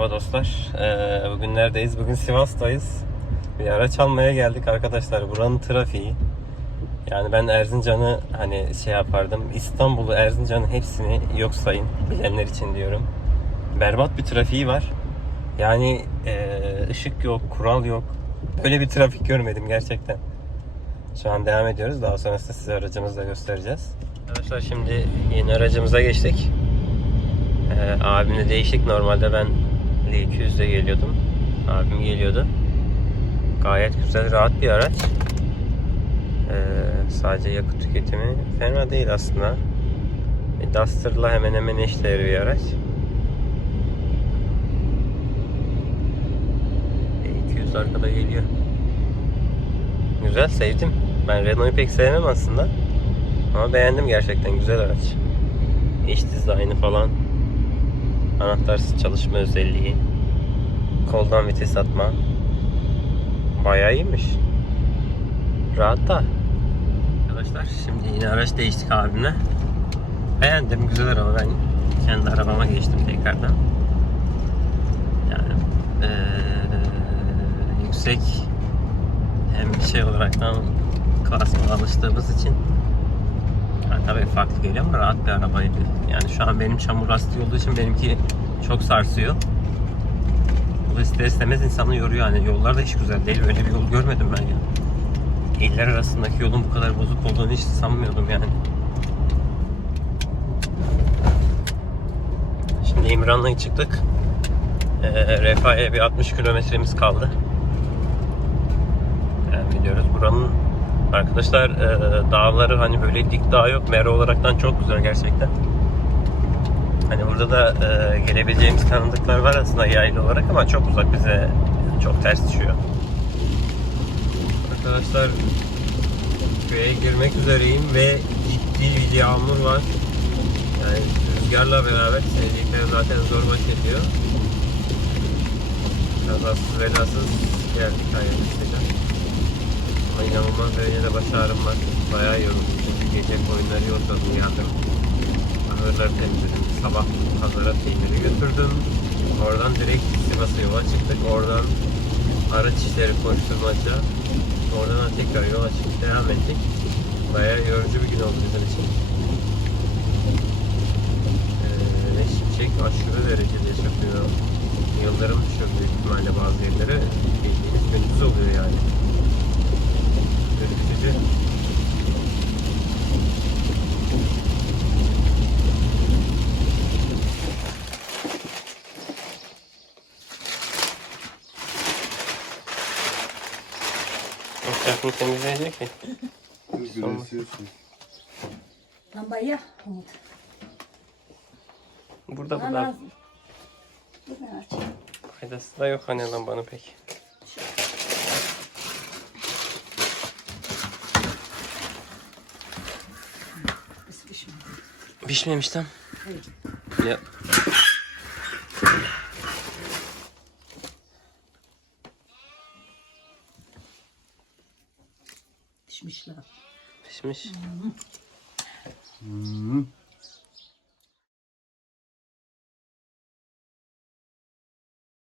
Merhaba dostlar. Ee, bugün neredeyiz? Bugün Sivas'tayız. Bir araç almaya geldik arkadaşlar. Buranın trafiği. Yani ben Erzincan'ı hani şey yapardım. İstanbul'u, Erzincan'ı hepsini yok sayın. Bilenler için diyorum. Berbat bir trafiği var. Yani e, ışık yok, kural yok. Böyle bir trafik görmedim gerçekten. Şu an devam ediyoruz. Daha sonrasında size aracımızı da göstereceğiz. Arkadaşlar şimdi yeni aracımıza geçtik. Ee, abimle değiştik. Normalde ben L200'de geliyordum. Abim geliyordu. Gayet güzel, rahat bir araç. Ee, sadece yakıt tüketimi fena değil aslında. E, Duster'la hemen hemen eşdeğer bir araç. L200 arkada geliyor. Güzel, sevdim. Ben Renault'u pek sevmem aslında. Ama beğendim gerçekten. Güzel araç. İç dizaynı falan. Anahtarsız çalışma özelliği. Koldan vites atma. Bayağı iyiymiş. Rahat da. Arkadaşlar şimdi yine araç değiştik abimle. Beğendim güzel araba ben kendi arabama geçtim tekrardan. Yani eee, yüksek hem şey olaraktan klasmana alıştığımız için Tabii farklı geliyor ama rahat bir arabaydı. Yani şu an benim çamur lastiği olduğu için benimki çok sarsıyor. Bu da ister istemez insanı yoruyor. Yani yollar da hiç güzel değil. Öyle bir yol görmedim ben ya. İller arasındaki yolun bu kadar bozuk olduğunu hiç sanmıyordum yani. Şimdi İmran'la çıktık. Ee, Refah'e bir 60 kilometremiz kaldı. Yani gidiyoruz. Buranın Arkadaşlar e, dağları hani böyle dik dağ yok. Mera olaraktan çok güzel gerçekten. Hani burada da e, gelebileceğimiz tanıdıklar var aslında yaylı olarak ama çok uzak bize çok ters düşüyor. Arkadaşlar köye girmek üzereyim ve ciddi bir yağmur var. Yani rüzgarla beraber sevdikleri zaten zor baş ediyor. Kazasız belasız geldik hayırlısıyla. Ama inanılmaz derecede baş ağrım var. Bayağı yoruldum. Çünkü gece koyunları yordum, uyandım. Ahırları temizledim. Sabah pazara peyniri götürdüm. Oradan direkt Sivas'a yola çıktık. Oradan araç işleri koşturmaca. Oradan tekrar yola çıkıp devam ettik. Bayağı yorucu bir gün oldu bizim için. Ee, şimşek aşırı derecede çakıyor. Yıldırım düşüyor büyük ihtimalle bazı yerlere. Bildiğiniz gündüz oluyor yani ürkütücü. Uçakını temizleyecek ki. Göresiyorsun. Lambayı. Umut. Burada bu Bana da lazım. Dur ben açayım. faydası da yok hani lambanın pek. Biz pişmedi. Pişmemiş tam. Hayır. Ya Pişmişler. pişmiş. Hmm.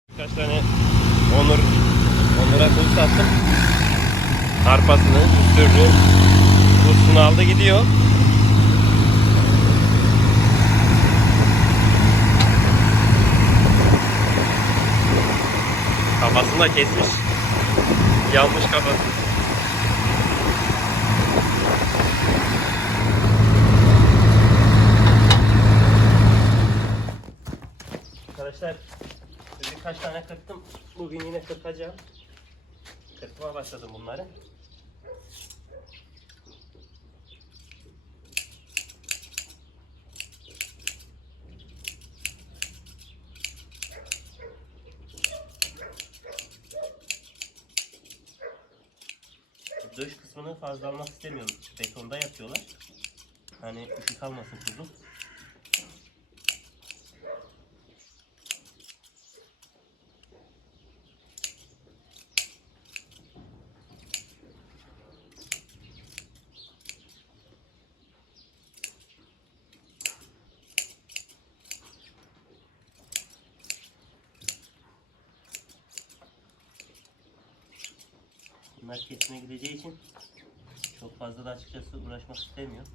Birkaç tane Onur Onur'a kul sattım. Arpasını, üstürünü, kursunu aldı gidiyor. Kafasını da kesmiş. Yanmış kafası. Arkadaşlar birkaç tane kırptım. Bugün yine kırpacağım. Kırpmaya başladım bunları. Dış kısmını fazla almak istemiyorum. Betonda yapıyorlar. Hani ışık almasın kuzum. Bunlar kesime gideceği için çok fazla da açıkçası uğraşmak istemiyor.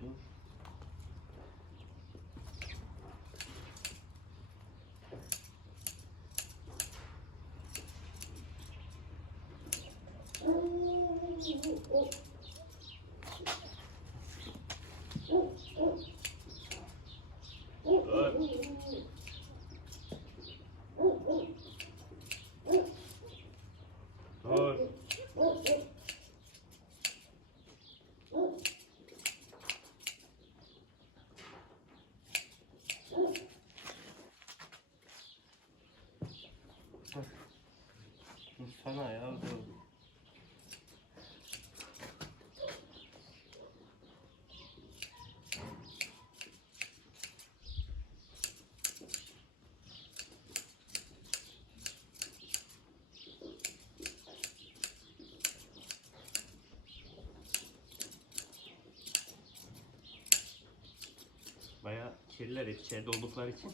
dur. Oh, oh, oh. Kirliler içeride oldukları için.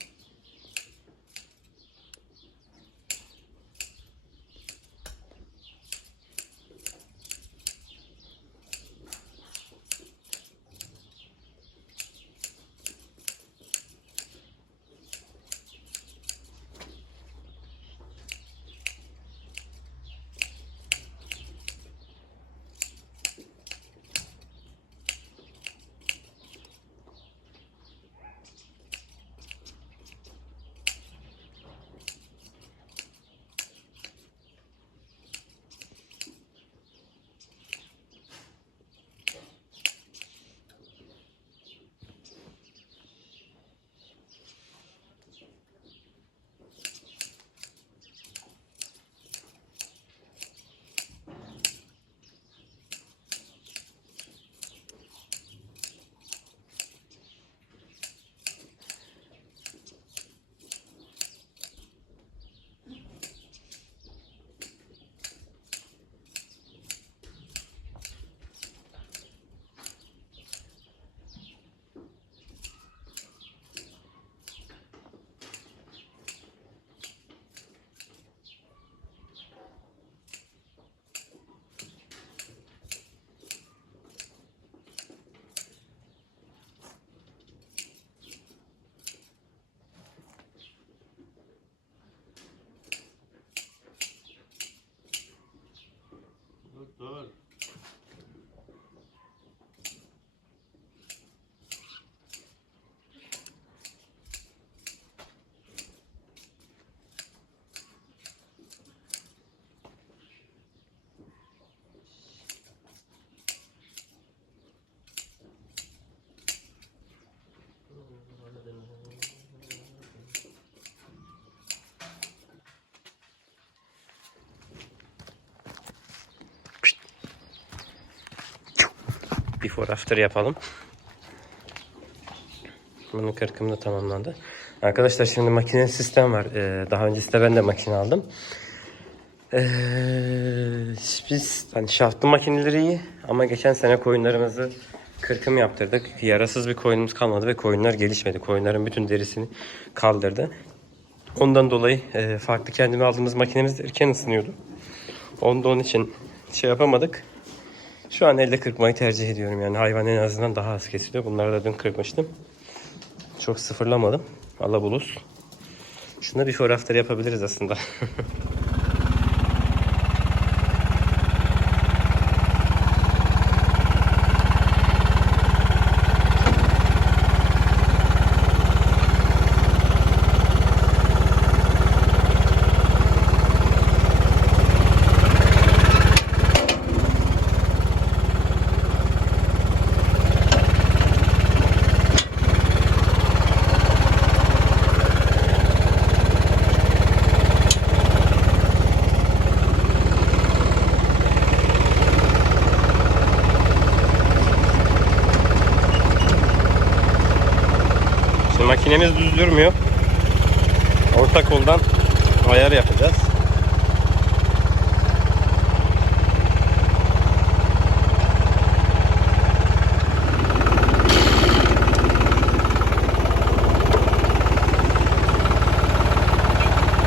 Before after yapalım. Bunun kırkımı da tamamlandı. Arkadaşlar şimdi makine sistem var. Ee, daha öncesinde ben de makine aldım. Ee, biz hani şaftlı makineleri iyi ama geçen sene koyunlarımızı kırkım yaptırdık. Yarasız bir koyunumuz kalmadı ve koyunlar gelişmedi. Koyunların bütün derisini kaldırdı. Ondan dolayı e, farklı kendime aldığımız makinemiz erken ısınıyordu. Onda onun için şey yapamadık. Şu an elde kırpmayı tercih ediyorum. Yani hayvan en azından daha az kesiliyor. Bunları da dün kırpmıştım. Çok sıfırlamadım. Allah bulus. Şunda bir after yapabiliriz aslında. Makinemiz düz durmuyor. Orta koldan ayar yapacağız.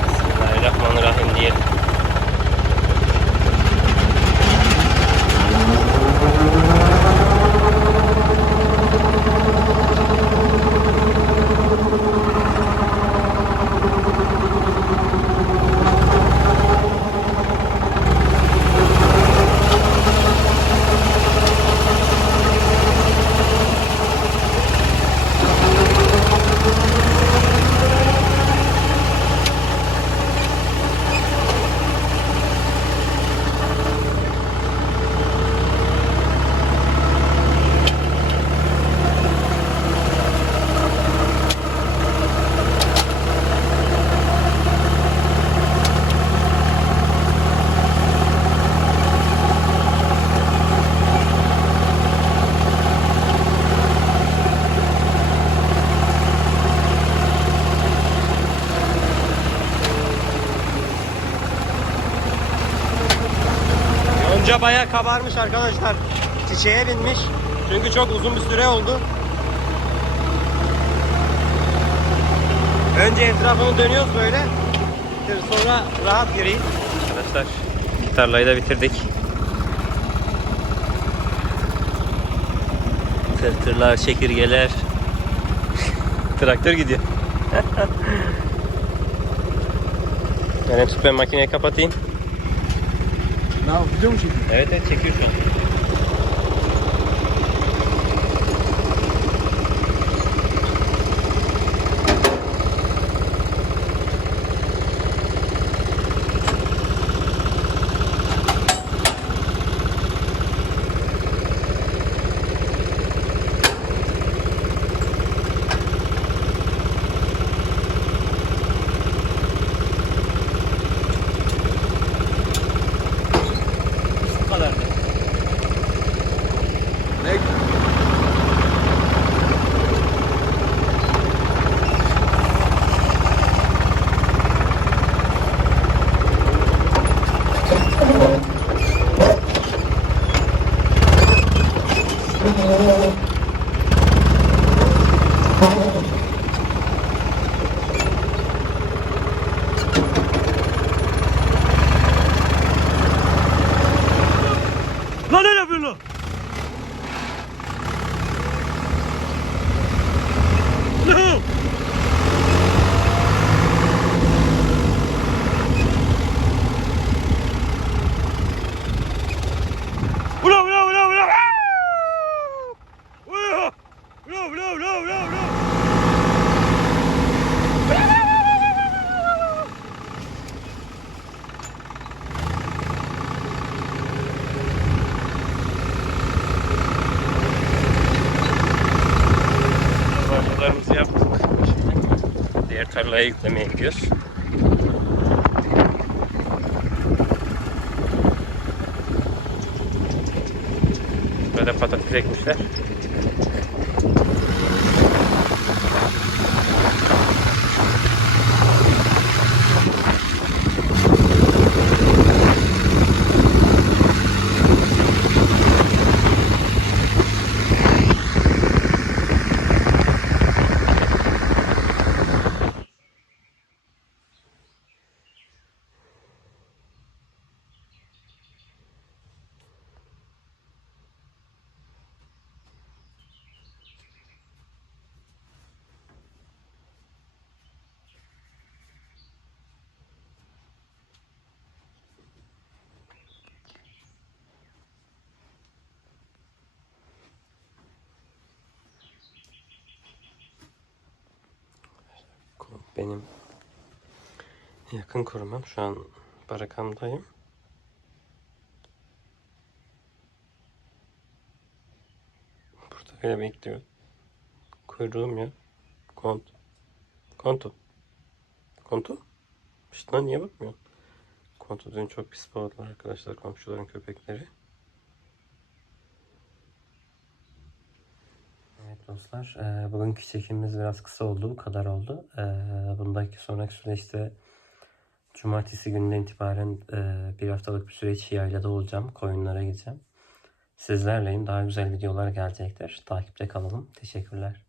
Bismillahirrahmanirrahim diyelim. Yonca bayağı kabarmış arkadaşlar. Çiçeğe binmiş. Çünkü çok uzun bir süre oldu. Önce etrafını dönüyoruz böyle. Sonra rahat yürüyün. Arkadaşlar tarlayı da bitirdik. Tırtırlar, çekirgeler. Traktör gidiyor. ben hep süper makineyi kapatayım. Ne yap? Video mu? Evet evet çekiyor şu an. Bu kadar da. Ne? Lan ne yapıyorsun lan? Ne? Ula ula ula ula. Ula ula ula ula ula ula. Başlarımızı yaptık. Şimdi yüklemeye gidiyoruz. Böyle patates ekmişler. Benim yakın korumam şu an barakamdayım. Burada böyle bekliyor. Kuyruğum ya. Kont. Kontu. Kontu? İşte lan niye bakmıyorsun? Kontu dün çok pis bağladılar arkadaşlar komşuların köpekleri. Evet dostlar. Ee, bugünkü çekimimiz biraz kısa oldu. Bu kadar oldu. Ee, bundaki sonraki süreçte cumartesi gününden itibaren e, bir haftalık bir süreç yaylada olacağım. Koyunlara gideceğim. Sizlerleyim. Daha güzel videolar gelecektir. Takipte kalalım. Teşekkürler.